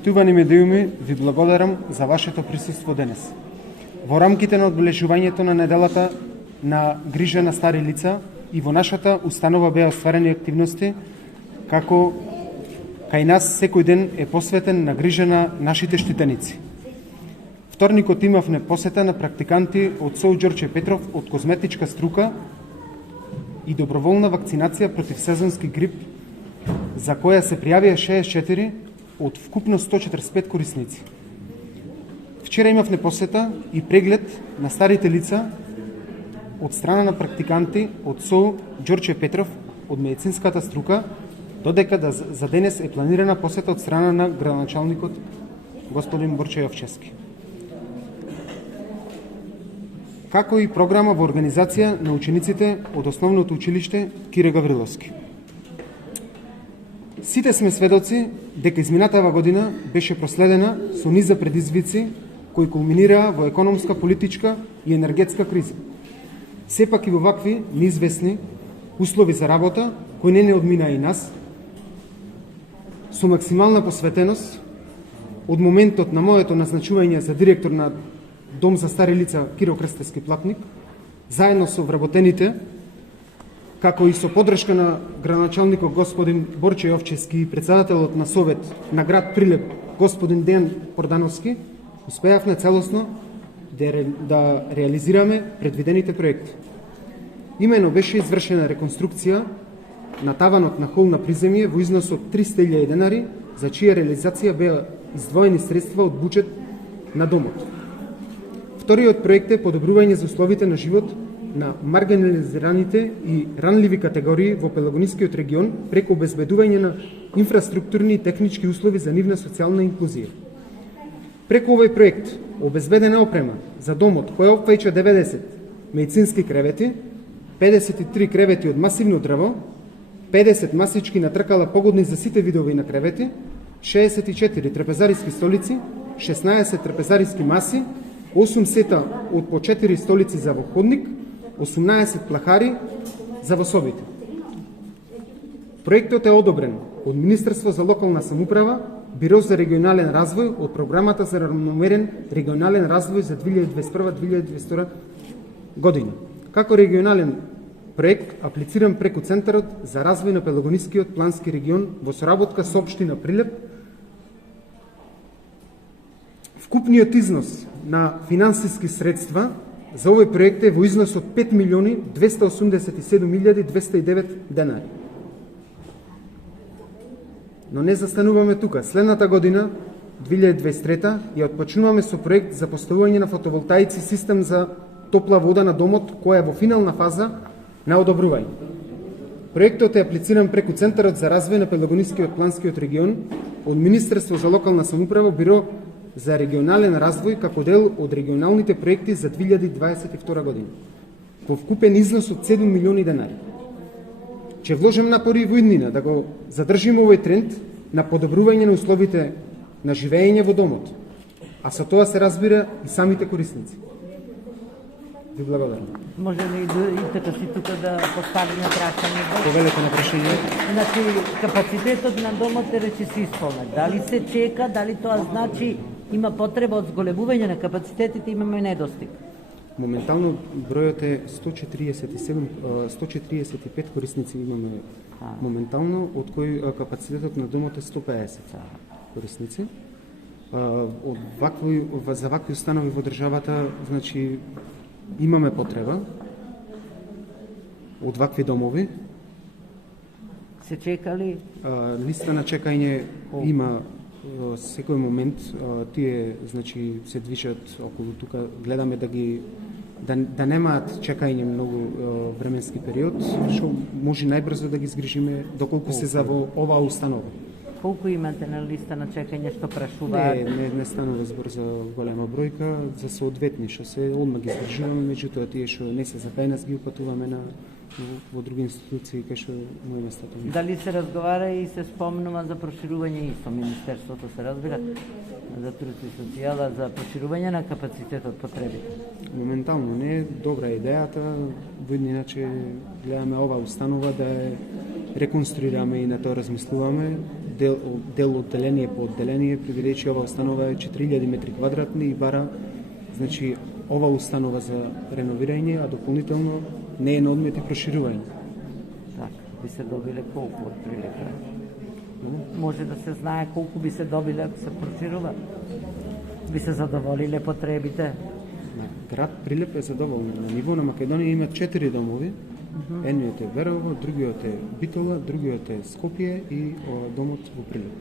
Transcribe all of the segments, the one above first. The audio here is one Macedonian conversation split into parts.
Почитувани медиуми, ви благодарам за вашето присуство денес. Во рамките на одбележувањето на неделата на грижа на стари лица и во нашата установа беа остварени активности, како кај нас секој ден е посветен на грижа на нашите штитеници. Вторникот имавме посета на практиканти од СОУ Ѓорче Петров од козметичка струка и доброволна вакцинација против сезонски грип, за која се пријавија 64 од вкупно 145 корисници. Вчера имавме посета и преглед на старите лица од страна на практиканти од СОУ Ѓорче Петров од медицинската струка, додека за денес е планирана посета од страна на градоначалникот господин Борче Јовчевски. Како и програма во организација на учениците од основното училиште Кире Гавриловски. Сите сме сведоци дека изминатава година беше проследена со низ предизвици кои кулминираа во економска, политичка и енергетска криза. Сепак и во вакви неизвестни услови за работа, кои не одмина и нас, со максимална посветеност од моментот на моето назначување за директор на Дом за стари лица Киро Крстевски Платник, заедно со вработените, како и со подршка на градоначалникот господин Борче Јовчевски и председателот на Совет на град Прилеп господин Дејан Пордановски, успеавме целосно да реализираме предвидените проекти. Имено беше извршена реконструкција на таванот на хол на приземје во износ од 300.000 денари, за чија реализација беа издвоени средства од буџет на домот. Вториот проект е подобрување за условите на живот на маргинализираните и ранливи категории во Пелагонискиот регион преку обезбедување на инфраструктурни и технички услови за нивна социјална инклузија. Преку овој проект обезбедена опрема за домот која опфаќа 90 медицински кревети, 53 кревети од масивно дрво, 50 масички на тркала погодни за сите видови на кревети, 64 трапезариски столици, 16 трапезариски маси, 8 сета од по 4 столици за во ходник, 18 плахари за во собите. Проектот е одобрен од Министерство за локална самоуправа, Биро за регионален развој од програмата за равномерен регионален развој за 2021-2022 година. Како регионален проект аплициран преку Центарот за развој на Пелагонискиот плански регион во соработка со општина Прилеп. Вкупниот износ на финансиски средства за овој проект е во износ од 5.287.209 денари. Но не застануваме тука. Следната година, 2023, ја отпочнуваме со проект за поставување на фотоволтаици систем за топла вода на домот, која е во финална фаза на одобрување. Проектот е аплициран преку Центарот за развој на Пелагонискиот планскиот регион од Министерство за локална самоуправа, Биро за регионален развој како дел од регионалните проекти за 2022 година. По вкупен износ од 7 милиони денари. Ќе вложим напори во иднина да го задржиме овој тренд на подобрување на условите на живење во домот, а со тоа се разбира и самите корисници. Ви благодарам. Може ли и така си тука да поставиме прашање? Повелете на прашање. Значи, капацитетот на домот е рече си исполнет. Дали се чека, дали тоа значи има потреба од зголемување на капацитетите, имаме недостиг? Моментално бројот е 145 корисници имаме моментално, од кои капацитетот на домот е 150 корисници. За вакви установи во државата, значи, имаме потреба од вакви домови. Се чекали? Листа на чекање има секој момент, тие значи се движат околу тука, гледаме да немаат чекање многу временски период, што може најбрзо да ги згрижиме доколку се за во оваа установа. Колку имате на листа на чекање што прашуваат? Не станува збор за голема бројка, за соодветни што се одма ги згрижуваме, меѓутоа тие што не се за кај нас ги упатуваме во други институции кај што му местото. Дали се разговара и се спомнува за проширување и со Министерството се разбира за труд и социјала за проширување на капацитетот потребите? Моментално не е добра идејата, во иначе гледаме оваа установа да е реконструираме и на тоа размислуваме, дел одделение по одделение, бидејќи ова установа е 4000 метри квадратни и бара, значи, ова установа за реновирање, а дополнително не е на одмет и проширување. Так, би се добиле колку од прилика? Може да се знае колку би се добиле ако се проширува? Би се задоволиле потребите? Град Прилеп е задоволен. На ниво на Македонија има 4 домови. Едниот е Верово, другиот е Битола, другиот е Скопје и домот во Прилеп.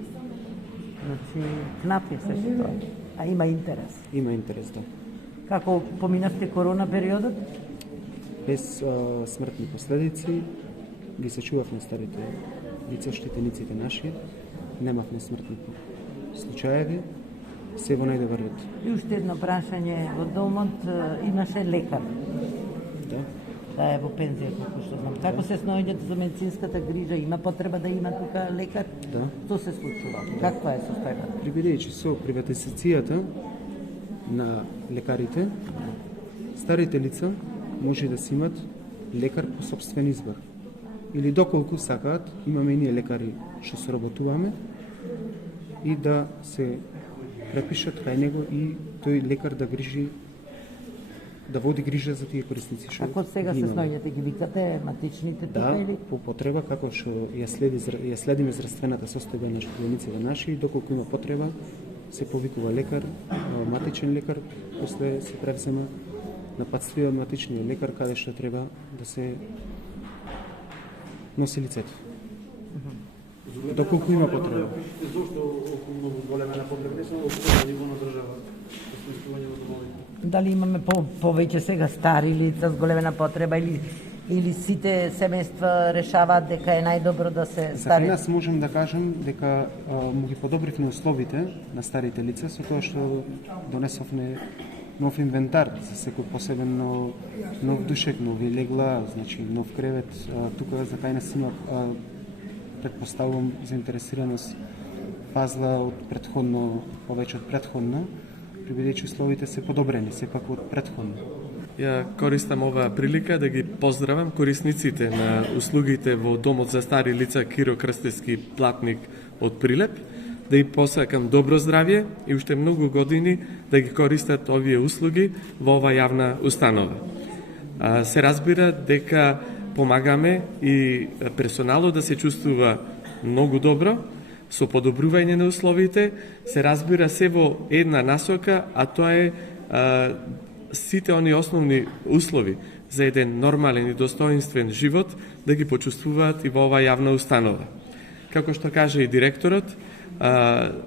Значи, кнап е се тоа, а има интерес. Има интерес, да. Како поминавте корона периодот? Без смртни последици ги сачувавме старите лица, штетениците наши, немавме смртни случаеви, се во најде врват. И уште едно прашање, во домот имаше лекар. Да. Да е во пензија, колку што знам. Како се сноѓате за медицинската грижа? Има потреба да има тука лекар? Да. Што се случува? Каква е состојбата? Прибедејќи со приватизацијата на лекарите, старите лица може да си имат лекар по собствен избор. Или доколку сакаат, имаме и ние лекари што соработуваме и да се препишат кај него и тој лекар да грижи, да води грижа за тие корисници што Како сега ги се имаме. сноѓате, ги викате матичните тука Да, или? по потреба, како што ја следиме здравствената состојба на болниците наши, доколку има потреба, се повикува лекар, матичен лекар, после се превзема напатствие од матичниот лекар каде што треба да се носи лицето. Доколку има потреба. Зошто околу многу голема на потреба, не само на ниво на држава, сместување во домовите? Дали имаме повеќе сега стари лица с големена потреба или сите семејства решаваат дека е најдобро да се За стари? нас можем да кажем дека му ги подобривме условите на старите лица со тоа што донесовме нов инвентар за секој посебен нов душек, нови легла, значи нов кревет. Тука за кај нас има предпоставувам заинтересираност фазла од претходно, повеќе од претходно, бидејќи условите се подобрени сепак од претходно. Ја користам оваа прилика да ги поздравам корисниците на услугите во Домот за стари лица Киро Крстевски Платник од Прилеп, да им посакам добро здравје и уште многу години да ги користат овие услуги во оваа јавна установа. Се разбира дека помагаме и персоналот да се чувствува многу добро, со подобрување на условите, се разбира се во една насока, а тоа е сите они основни услови за еден нормален и достоинствен живот да ги почувствуваат и во оваа јавна установа. Како што каже и директорот,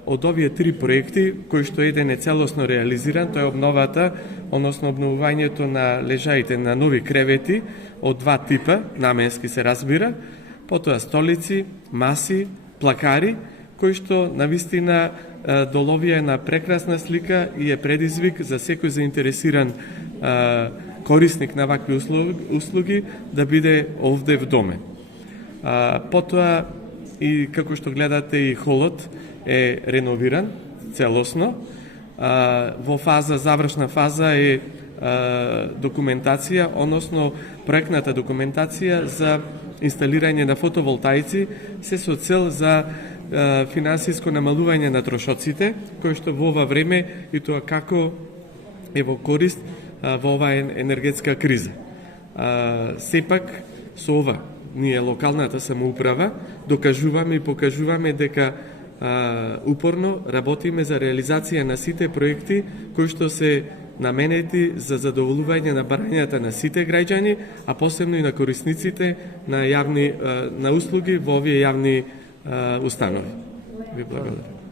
од овие 3 проекти, кои што еден е целосно реализиран, тоа е обновата, односно обновувањето на лежаите на нови кревети од 2 типа, наменски се разбира, потоа столици, маси, плакари, кои што навистина доловија на прекрасна слика и е предизвик за секој заинтересиран корисник на вакви услуги да биде овде в доме. Потоа, и како што гледате, и холот е реновиран целосно. Во завршна фаза е документација, односно проектната документација за инсталирање на фотоволтаици, се со цел за финансиско намалување на трошоците, кои што во ова време и тоа како е во корист во оваа енергетска криза. Сепак, со ова, ние локалната самоуправа докажуваме и покажуваме дека упорно работиме за реализација на сите проекти кои што се наменети за задоволување на барањата на сите граѓани, а посебно и на корисниците на услуги во овие јавни установи. Ви благодарам.